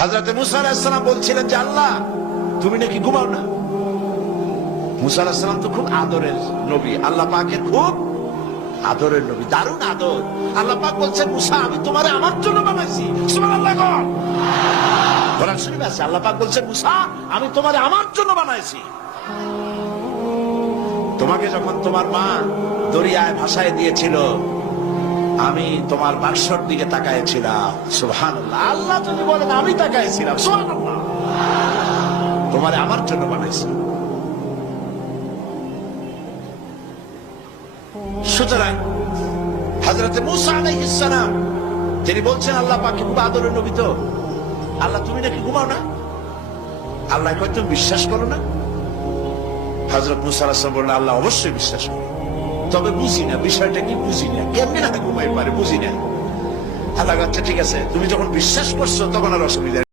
হযরত মুসা আলাইহিস সালাম বলছিলেন যে আল্লাহ তুমি নাকি ঘুমাও না। মুসা আলাইহিস সালাম তো খুব আদরের নবী, আল্লাহ পাকের খুব আদরের নবী, দারুণ আদর। আল্লাহ পাক বলছেন মুসা আমি তোমারে আমার জন্য বানাইছি। সুবহানাল্লাহ। কোরআন শরীফে আছে আল্লাহ পাক বলছেন মুসা আমি তোমারে আমার জন্য বানাইছি। তোমাকে যখন তোমার মা দরিয়ায় ভাসায় দিয়েছিল আমি তোমার বাক্সর দিকে তাকাইছিলাম। সুবহানাল্লাহ। আল্লাহ যদি বলেন আমি তাকাইছিলাম, সুবহানাল্লাহ, তোমারে আমার জন্য বানাইছি। সুতরাং হযরত মুসা আলাইহিস সালাম তিনি বলছেন আল্লাহ পাকে খুব আদরের নবী, তো আল্লাহ তুমি নাকি ঘুমাও না। আল্লাহ কয় তুমি বিশ্বাস করো না। হযরত মুসা আলাইহিস সালাম বললেন আল্লাহ অবশ্যই বিশ্বাস করি, তবে বুঝি না বিষয়টা কি, বুঝি না কেমনি না ঘুমাই পারে, বুঝি না। আল্লাহ আচ্ছা ঠিক আছে, তুমি যখন বিশ্বাস করছো তখন আর অসুবিধা